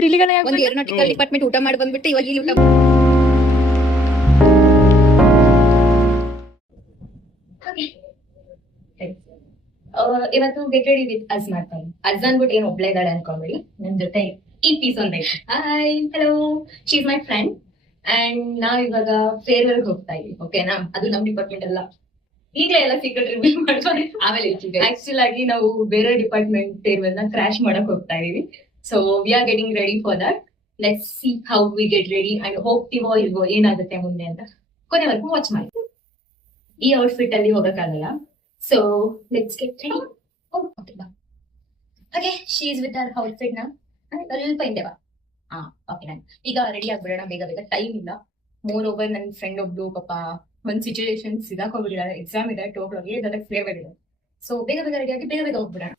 ಹಂಗಂದ್ರೆ ಇಲ್ಲಿಗಲ್ಲ ಒಂದು aeronautical department ಊಟ ಮಾಡಿ ಬಂದ್ಬಿಟ್ಟು ಇವಾಗ ಇಲ್ಲಿ ಊಟ ಇವತ್ತು ಗೆಟ್ ರೆಡಿ ವಿತ್ ಅಸ್ ಮಾಡ್ತಾರೆ. ಅಸ್ ಅನ್ಬಿಟ್ಟು ಏನ್ ಒಬ್ಳೆ ಇದ್ದಾಳೆ ಅನ್ಕೊಂಡ್ಬಿಡಿ. ನನ್ ಜೊತೆ ಈ ಪೀಸ್ ಒಂದೈತೆ. Hi hello, she is my friend and ನಾವ್ ಇವಾಗ ಫೇರ್ವೆಲ್ ಹೋಗ್ತಾ ಇದೀವಿ. ಓಕೆನಾ? ಅದು ನಮ್ ಡಿಪಾರ್ಟ್ಮೆಂಟ್ ಅಲ್ಲ, ಈಗಲೇ ಎಲ್ಲ ಸೀಕ್ರೆಟ್ ರಿವೀಲ್ ಮಾಡ್ತಾರೆ. ಆಮೇಲೆ ಆಕ್ಚುಲ್ ಆಗಿ ನಾವು ಬೇರೆ ಡಿಪಾರ್ಟ್ಮೆಂಟ್ ಫೇರ್ವೆಲ್ ನ ಕ್ರಾಶ್ ಮಾಡಕ್ ಹೋಗ್ತಾ ಇದೀವಿ. So we are getting ready for that. Let's see how we get ready and ಹೋಗ್ತೀವೋ ಇಲ್ವೋ, ಏನಾಗುತ್ತೆ ಮುಂದೆ ಅಂತ ಕೊನೆವರೆಗೂ ವಾಚ್ ಮಾಡಿ. ಈ ಔಟ್ಫಿಟ್ ಅಲ್ಲಿ ಹೋಗಕ್ಕಾಗಲ್ಲ. So let's get ready. Okay ಬಾ. ಹಾಗೆ she is with our outfit ನ ಸ್ವಲ್ಪ ಹಿಂದೆ ಬಾ. ಓಕೆ, ನಾನು ಈಗ ರೆಡಿ ಆಗ್ಬಿಡೋಣ ಬೇಗ ಬೇಗ, ಟೈಮ್ ಇಲ್ಲ. ಮೋರ್ ಓವರ್ ನನ್ನ ಫ್ರೆಂಡ್ ಒಬ್ಳು ಪಾಪ ಒಂದ್ ಸಿಚುವೇಶನ್ ಸಿಗಾಕೋಗ್ಬಿಟ್ಟಿದ್ದಾರೆ. ಎಕ್ಸಾಮ್ ಇದೆ 2 o'clock, ಅದಕ್ಕೆ ಫ್ಲೇವರ್ ಇದೆ. ಸೊ ಬೇಗ ಬೇಗ ರೆಡಿ ಆಗಿ ಬೇಗ ಬೇಗ ಹೋಗ್ಬಿಡೋಣ.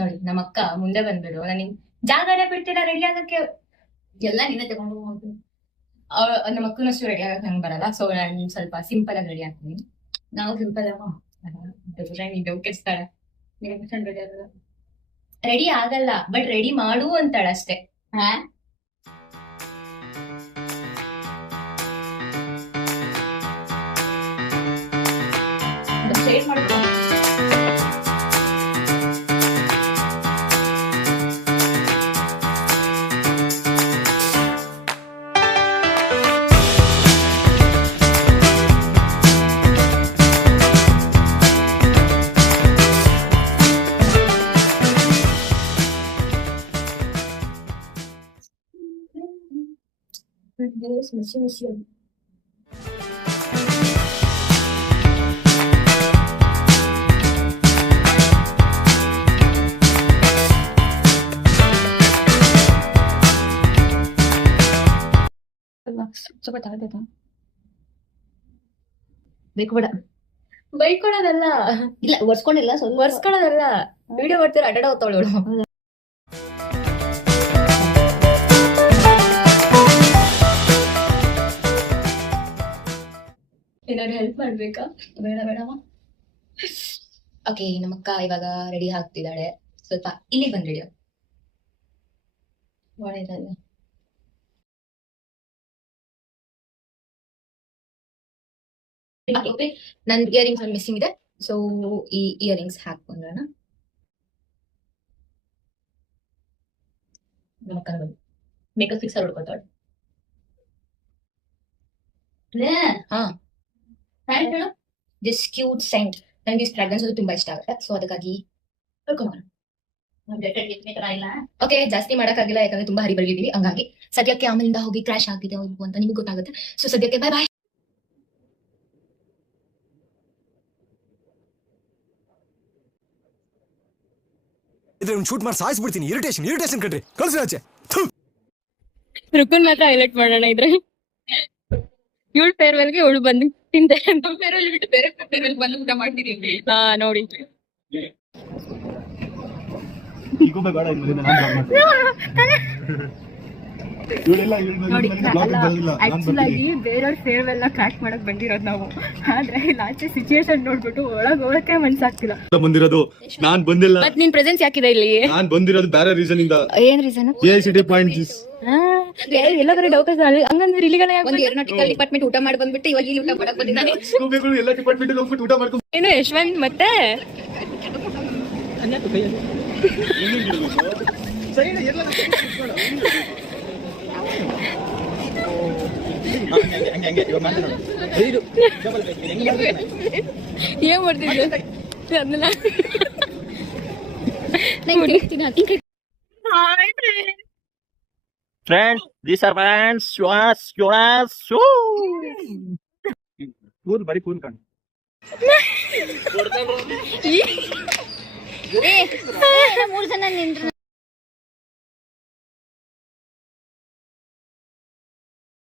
ನೋಡಿ, ನಮ್ಮ ಅಕ್ಕ ಮುಂದೆ ಬಂದ್ಬಿಡು, ನನಗೆ ಜಾಗನೇ ಬಿಡ್ತಿಲ್ಲ ರೆಡಿ ಆಗಕ್ಕೆ. ಎಲ್ಲ ನಿನ್ನೆ ತಗೊಂಡು ಹೋಗ್ತೀನಿ. ನಮ್ಮ ಅಕ್ಕನಷ್ಟು ರೆಡಿ ಆಗಕ್ಕೆ ನಂಗೆ ಬರಲ್ಲ. ಸೊ ನಾನು ಸ್ವಲ್ಪ ಸಿಂಪಲ್ ಆಗಿ ರೆಡಿ ಆಗ್ತೀನಿ. ನಾವು ಸಿಂಪಲ್ ಕೆಡ್ಸ್ತಾಳೆ, ರೆಡಿ ಆಗಲ್ಲ ಬಟ್ ರೆಡಿ ಮಾಡು ಅಂತಾಳ ಅಷ್ಟೇ. ಸ್ಟ್ರೇಟ್ ಮಾಡ್ಕೊ. Merci. ಬೇಕು ಬೇಡ, ಬೈಕೊಡೋದಲ್ಲ. ಇಲ್ಲ ಒರ್ಸ್ಕೊಂಡಿಲ್ಲ, ಸ್ವಲ್ಪ ಒರ್ಸ್ಕೊಳ್ಳೋದಲ್ಲ. ವಿಡಿಯೋ ಮಾಡ್ತೀರ ಅಡ್ಡ ಹೋಗ್ತಾವಳು. ಏನಾದ್ರು ಹೆಲ್ಪ್ ಮಾಡ್ಬೇಕಾ? ಬೇಡ ಬೇಡಮ್ಮ. ಓಕೆ, ನಮ್ಮಕ್ಕ ಇವಾಗ ರೆಡಿ ಆಗ್ತಿದ್ದಾಳೆ. ಸ್ವಲ್ಪ ಇಲ್ಲಿ ಬಂದ್ ರೆಡಿ. ಒಳ್ಳೆದಲ್ಲ, ನನ್ ಇಯರಿಂಗ್ಸ್ ಒಂದು ಮಿಸ್ಸಿಂಗ್ ಇದೆ. ಸೊ ಈ ಇಯರಿಂಗ್ಸ್ ಹಾಕೊಂಡ್ರಣ ನಮ್ಮಕ್ಕ ಬಂದು ಮೇಕಪ್ ಫಿಕ್ಸರ್ ಹೊಡ್ಕೊತಾಳೆ. ಹಾ, ದಿಸ್ ಕ್ಯೂಟ್ ಸೆಂಟ್. ನನಗೆ ಇಷ್ಟು ಫ್ರಾಗ್ರೆನ್ಸ್ ಅದು ತುಂಬಾ ಇಷ್ಟ ಆಗುತ್ತೆ. ಸೊ ಅದಕ್ಕಾಗಿ ಓಕೆ, ಜಾಸ್ತಿ ಮಾಡಕ್ಕಾಗಿಲ್ಲ ಯಾಕಂದ್ರೆ ತುಂಬಾ ಹರಿ ಬರ್ಗಿದೀವಿ. ಹಂಗಾಗಿ ಸದ್ಯಕ್ಕೆ ಆಮೇಲಿಂದ ಹೋಗಿ ಕ್ರಾಶ್ ಆಗಿದೆ ಅವ್ರಿಗೂ ಅಂತ ನಿಮ್ಗೆ ಗೊತ್ತಾಗುತ್ತೆ. ಸೊ ಸದ್ಯಕ್ಕೆ ಬಾಯ್ ಬಾಯ್. ಇದ್ರೆ ಒಂದು ಶೂಟ್ ಮಾಡಿ ಸಾಯಿಸ್ಬಿಡ್ತೀನಿ. ಇರಿಟೇಷನ್ ಕಣ್ರಿ, ಕಳ್ಸಿ ಆಚೆ. ರುಕುನ್ ಮಾತ್ರ ಹೈಲೈಟ್ ಮಾಡೋಣ ಇದ್ರೆ. ಇವಳು ಫೇರ್ವೆಲ್ಗೆ ಇವಳು ಬಂದು ತಿಂದೆ. ಫೇರ್ವೆಲ್ ಬಿಟ್ಟು ಬೇರೆ ಫೇರ್ವೆಲ್ ಬಂದು ಊಟ ಮಾಡ್ತಿದೀವಿ. ನೋಡಿ ಆಕ್ಚುಲಾಗಿ ಬೇರೆಯವ್ರ ಫೇರ್ವೆಲ್ ಕ್ರಾಶ್ ಮಾಡಕ್ ಬಂದಿರೋದು ನಾವು. ಆದ್ರೆ ಲಾಸ್ಟ್ ಸಿಚುಯೇಷನ್ ನೋಡ್ಬಿಟ್ಟು ಒಳಗ್ ಹೋಗಕ್ಕೆ ಮನ್ಸಾಗ್ತಿಲ್ಲ. ಬಂದಿರೋದು ನಾನ್ ಬಂದಿಲ್ಲ. ಮತ್ ನಿನ್ ಪ್ರೆಸೆನ್ಸ್ ಯಾಕಿದೆ ಇಲ್ಲಿ? ನಾನ್ ಬಂದಿರೋದು ಬೇರೆ ರೀಸನ್ ಇಂದ. ಏನ್ ರೀಸನ್? AICT ಪಾಯಿಂಟ್ಸ್ ಎಲ್ಲ ಕಡೆ ಡೌಟ್ ಹಂಗಂದ್ರೆ ಇಲ್ಲಿಗಲ್ಲ. ಒಂದು ಏರೋನಾಟಿಕಲ್ ಡಿಪಾರ್ಟ್ಮೆಂಟ್ ಊಟ ಮಾಡಿ ಬಂದ್ಬಿಟ್ಟು ಇವಾಗ ಇಲ್ಲಿ ಊಟ ಮಾಡಕ್ ಬಂದಿದ್ದಾನೆ. ಎಲ್ಲ ಡಿಪಾರ್ಟ್ಮೆಂಟ್ ಹೋಗ್ಬಿಟ್ಟು ಊಟ ಮಾಡ್ಕೊಂಡು ಏನು ಯಶವಂತ್ ಮತ್ತೆ ಏನ್ ಮಾಡ್ತಿದ್ದೆ ಅದನ್ನ? Friends, these are friends. Jonas. Cool ಬರೀ ಕೂಲ್ ಕಣ್. ಮೂರು ಜನ ನಿಂತ್ರು.